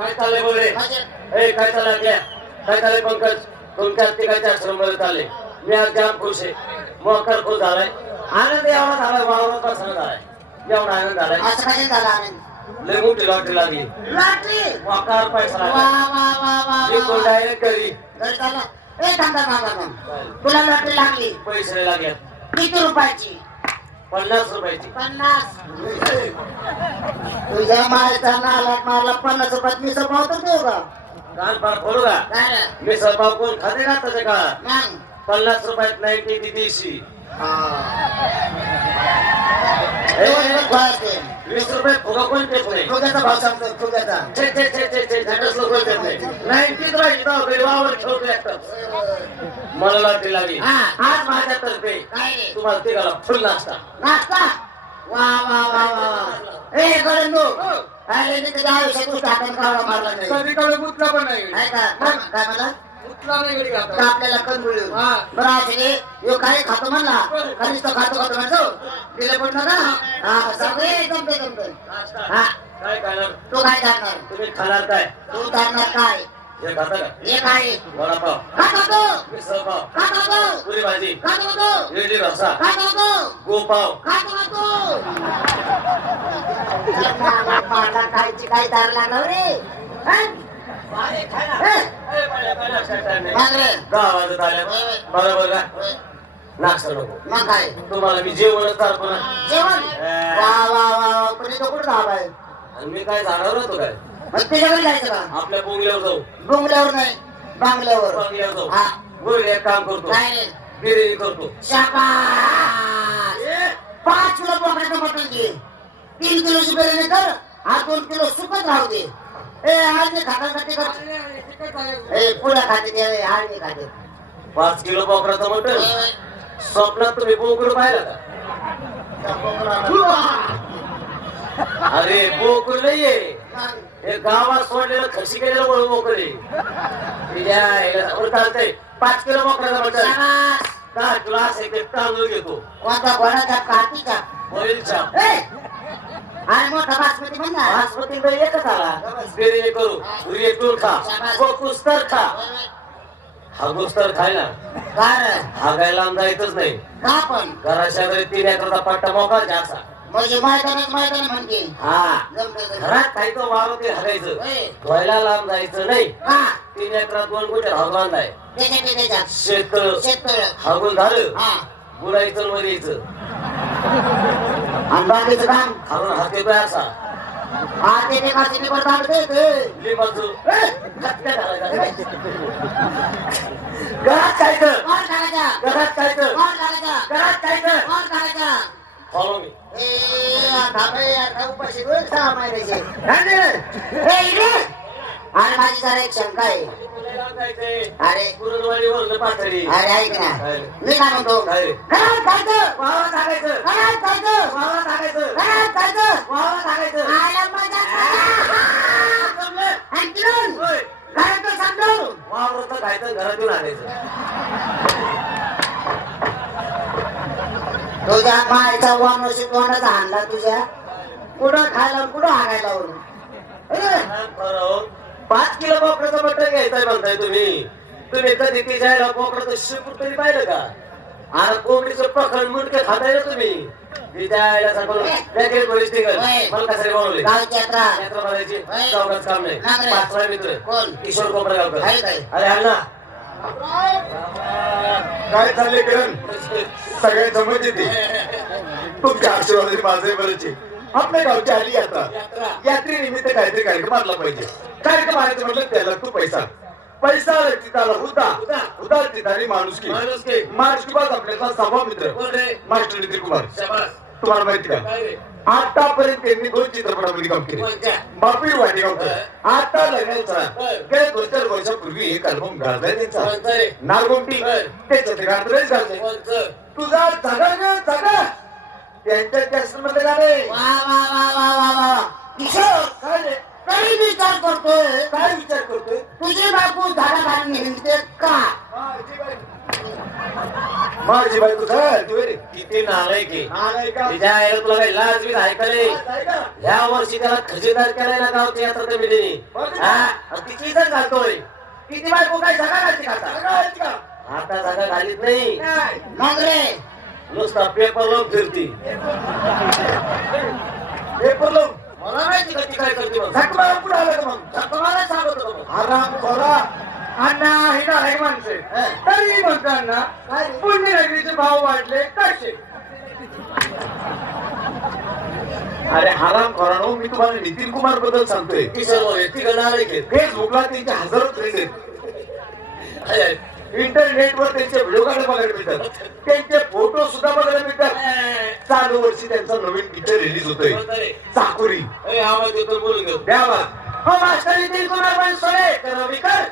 काय चाललंय बोले ए काय चाललंय आपल्या? काय चाललंय पंकज? तुमच्या तिकडच्या आश्रममध्ये चालले मी आज जाम खुश आहे. मोकर खुश झालाय. आनंद एवढा झालाय वावरात बसणं झालाय. एवढा आनंद झालाय. असं काही झालं आनंद? लय मोठी लॉटरी लागली. लॉटरी? मोकार पैसा वा लागला वा वा वा. मी तो डायरेक्ट घरी घरी ए थांब थांब. तुला लॉटरी लागली. पैसे लागले. किती रुपयाची? पन्नास रुपयाची पन्नास तुझ्या मायचा नालात मारला पन्नास रुपयात मी सपावतो देऊ का फार फोडू का काय रे? मी स्वभाव कोण खाते का त्याच्या काळात मग पन्नास रुपयात नाईन्टी ती देशी दोन लोक व्हायचे. वीस रुपये फुगा कोण देत नाही फुग्याचा भाव सांगतो फुग्याचा छे छे छे छे छे झटच लोक देत नाही नाईन्टीच राहायची तेव्हा घरी वावर ठेवते एकटाच मला लॉटरी लागली. हा. आज माझ्यातर्फे काय रे? तुम्हाला तिघाला फुल नाश्ता. नाश्ता? वा वा वा वा. ए गरंदू अरे मी आयुष्यात काढा मारला नाही. गुतला पण नाही. काय घालता. आपल्याला कंदुळी हा. बरं असं यो काय खातो म्हणला. तो खातो खातो म्हणतो. पण नका हा सगळे जमते जमते नाश्ता. हा. काय खाणार? तू काय करणार तुम्ही खाणार काय? तू करणार काय? खाता का? वडापाव खातो. खातो. पुरी भाजी. खातो. इडली खातो. गोपाव खातो. खायची काय दार लागणार रे? मग रे दहा वाजत आल्या बरोबर का? नाश्ता नको मग काय? तुम्हाला मी जेवणच दाखवणार जेवण? वा वा वा पण कुठं धाब आहे आणि मी काय जाणार होतो काय? तुझ्याकडे जायचं का? आपल्या बोंगल्यावर जाऊ. डोंगल्यावर नाही बांगल्यावर. बंगल्यावर जाऊ. हा. गोळी एक काम करतो. काय रे? बिर्याणी करतो. शाबास! पाच किलो बोकड्याचं मटण घे. तीन किलोची बिर्याणी कर हा दोन किलो सुकत राहू दे. ए आज खाण्यासाठी कर. ए पुढे खाते ते आज नाही खाते. पाच किलो बोकडाचं मटण. स्वप्नात तुम्ही बोकड पाहिला का? अरे बोकड नाहीये. हे गावात सोडलेलं खशी केलेलं वळ बोकडे चालतंय. पाच किलो मटण शाबास. दहा किलो असे ते तांदूळ घेतो. कोणता घोडाचा काठी का? ए! आणि मोठा बासमती म्हण ना बासमती तर एकच आला बिर्याणी करू. एक खा तर खा. हा गोस्तर कारण? हा लांब जायचंच नाही. का पण? घराच्या घरी तीन एकरचा पट्टा मोकळा घ्यायचा म्हणजे मैदानात मैदान म्हणते हा. जमतं जमतं. घरात खायचं वावर ते हागायचं होय. धुवायला लांब जायचं नाही. हा. तीन एकरात दोन गोटे हाग बांधाय. त्याच्यात ते त्याच्यात शेत शेततळ हागून झालं हा. बुडायचं वर यायचं आणि बाकीचं काम. हागून हात येतोय असा. हा ते ते काठी निवड चालते ते लिंबाचं खटका घालायचा. घरात खायचं. कोण करायचा घरात खायचं. कोण करायचा घरात खायचं. कोण करायचा फॉलो मी. आता बे, आता उपाशी दोन सहा महिन्याचे. आणि माझी जरा एक शंका आहे. अरे अरे ऐक ना. काय? मी काय म्हणतो? काय? घरात खायचं. तुझ्या मायचा वनवशी तोंडाचा हाणला तुझ्या. कुठं खायला कुठं वरून? बरं. पाच किलो बोकडाचं मटण घ्यायचंय म्हणताय तुम्ही. तुम्ही कधी ती जायला बोकडाचं शिपूट तरी पाहिलं का? अरे कोंबडीचं पखड मुंडके खाताय ना तुम्ही. ती जायला सांगतो लगेच पोलीस निघाल. होय. मला कशाला बोलवले गावची यात्रा. यात्रा भरायची. होय. चौकात काम नाही. नांगरे. पाचवा मित्र? किशोर कोपरगावकर? अरे हा ना. काय चालले किरण? सगळे जमत येते. तुमच्या आशीर्वादाने माझे बरेचे आपल्या गावची आली यात्रा यात्रेनिमित्त काहीतरी कार्यक्रम आणला पाहिजे. कार्यक्रम आणायचं म्हटलं त्याला तू पैसा. पैसा तिथाला हुदा. हुदा तिथाने माणुसकी माणुसकी. माणुसकी बाज आपल्याला सभा मित्र? मास्टर नितीन कुमार. तुम्हाला माहिती का? आतापर्यंत त्यांनी दोन चित्रपटामध्ये काम केले? बापीर वाटेगावकर आता लग्नाचा. गेल्या दोन चार वर्षापूर्वी एक अल्बम गाजलाय त्यांचा? नारगोमटी बरं. त्याच्यात गाजलंय? तुझा जागा ग जागा त्यांच्या जास्त मध्ये गाणे किशोर काय विचार करतोय? काय विचार करतोय? तुझी बायको झाडा घालून का? माझी बायको झाली रे ती किती नालायक आहे. नालायक का? तिच्या आईला तुला काही लाज बीज ऐकले काय का? या वर्षी त्याला खजिनदार केलाय ना गावच्या यात्रा कमिटीने हा आणि तिची इज्जत घालतोय. किती बायको काय जागा घालते का आता? जागा घालते नाही. नाही. नुसता पेपर लावून फिरती. पेपर लावून. मला ती काय करते मग मारून पुढे आलं का मग? धक्का मारायला सांगत. आराम खोरा अण्णा हे ना हे माणसे. तरी म्हणताना पुण्यनगरीचे भाव वाढले कसे? अरे आराम खोरा नो मी तुम्हाला नितीन कुमारबद्दल सांगतोय. ती सर्व व्यक्ती नालायक आहेत. फेसबुकला त्यांचे हजारो फ्रेंड आहेत. इंटरनेटवर त्यांचे व्हिडिओ काढे बघायला मिळतात. त्यांचे फोटो सुद्धा बघायला मिळतात. चालू वर्षी त्यांचा नवीन पिक्चर रिलीज होतोय. चाकुरी. अरे आवाज बोलून घेऊ. द्या बा. हो मास्टर नितीन कुमार बनसोडे तर रवी कर.